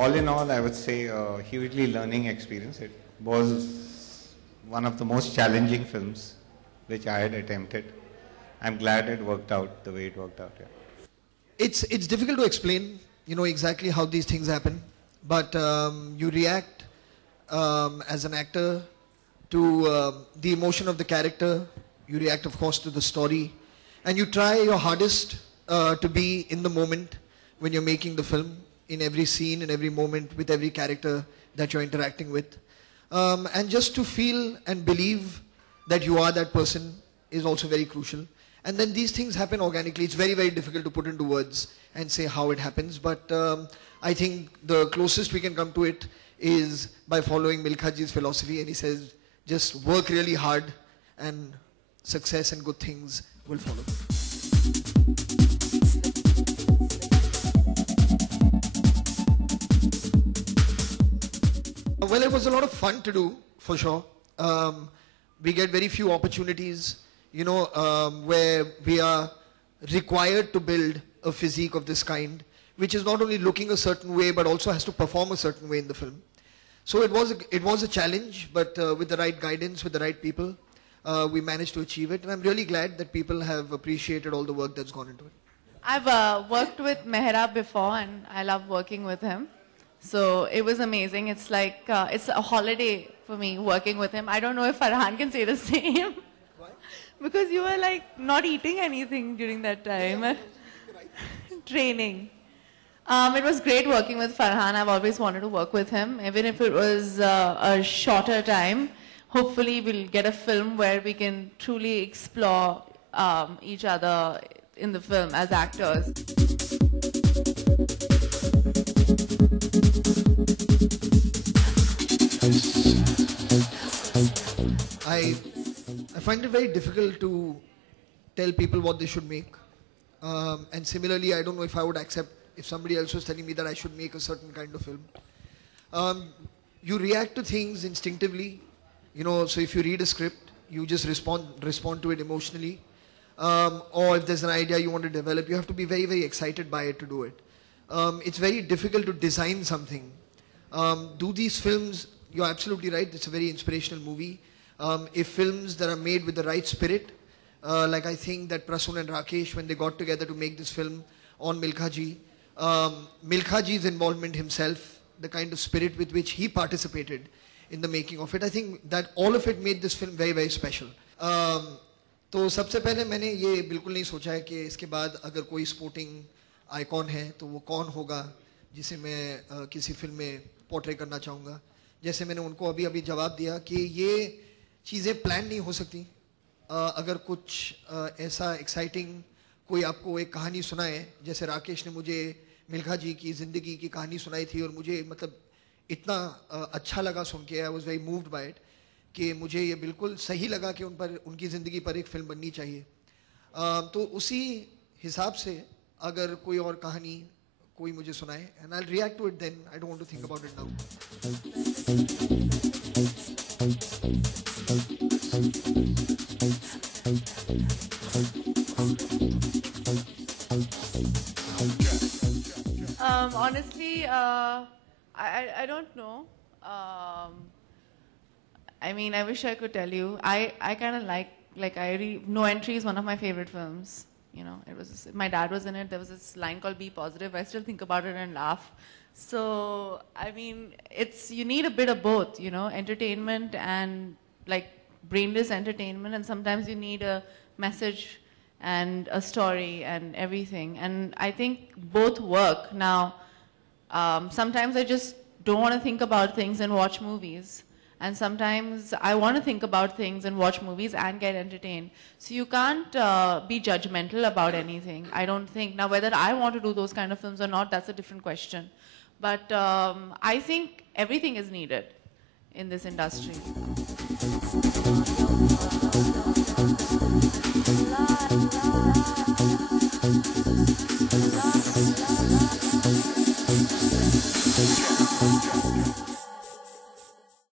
all in all, I would say a hugely learning experience. It was one of the most challenging films which I had attempted. I'm glad it worked out the way it worked out. Yeah. It's difficult to explain, exactly how these things happen, but you react as an actor to the emotion of the character. You react, of course, to the story, and you try your hardest to be in the moment when you're making the film, in every scene, in every moment, with every character that you're interacting with. And just to feel and believe that you are that person is also very crucial. And then these things happen organically. It's very, very difficult to put into words and say how it happens. But I think the closest we can come to it is by following Milkha Ji's philosophy. And he says, just work really hard and success and good things will follow. Well, it was a lot of fun to do, for sure. We get very few opportunities, where we are required to build a physique of this kind, which is not only looking a certain way, but also has to perform a certain way in the film. So it was a challenge, but with the right guidance, with the right people, we managed to achieve it. And I'm really glad that people have appreciated all the work that's gone into it. I've worked with Mehrab before, and I love working with him. So it was amazing. It's like, it's a holiday for me working with him. I don't know if Farhan can say the same. Why? Because you were like not eating anything during that time. Yeah, Training. It was great working with Farhan. I've always wanted to work with him, even if it was a shorter time. Hopefully we'll get a film where we can truly explore each other in the film as actors. I find it very difficult to tell people what they should make. And similarly, I don't know if I would accept if somebody else was telling me that I should make a certain kind of film. You react to things instinctively, so if you read a script, you just respond to it emotionally. Or if there's an idea you want to develop, you have to be very, very excited by it to do it. It's very difficult to design something. Do these films, you're absolutely right, it's a very inspirational movie. If films that are made with the right spirit, like I think that Prasoon and Rakesh, when they got together to make this film on Milkha Ji, Milkha Ji's involvement himself, the kind of spirit with which he participated in the making of it, I think that all of it made this film very, very special. तो सबसे पहले मैंने ये बिल्कुल नहीं सोचा है कि इसके बाद अगर कोई स्पोर्टिंग आइकॉन है तो वो कौन होगा जिसे मैं किसी फिल्म में पोर्ट्रे करना चाहूँगा. जैसे मैंने उनको अभी जवाब दिया कि ये चीज़ें प्लान नहीं हो सकती. अगर कुछ ऐसा एक्साइटिंग कोई आपको एक कहानी सुनाए, जैसे राकेश ने मुझे मिल्खा जी की ज़िंदगी की कहानी सुनाई थी और मुझे मतलब इतना अच्छा लगा सुन के, I was very moved by it, कि मुझे ये बिल्कुल सही लगा कि उनकी ज़िंदगी पर एक फ़िल्म बननी चाहिए. तो उसी हिसाब से अगर कोई और कहानी कोई मुझे सुनाए, and I will react to it then, I don't want to think about it now. Honestly, I don't know. I mean, I wish I could tell you. I kind of like No Entry is one of my favorite films. It was, my dad was in it. There was this line called "Be Positive." I still think about it and laugh. So, I mean, you need a bit of both, entertainment and like brainless entertainment, and sometimes you need a message and a story and everything. And I think both work. Now, sometimes I just don't want to think about things and watch movies. And sometimes I want to think about things and watch movies and get entertained. So you can't be judgmental about anything, I don't think. Now, whether I want to do those kind of films or not, that's a different question. But I think everything is needed in this industry. Yeah.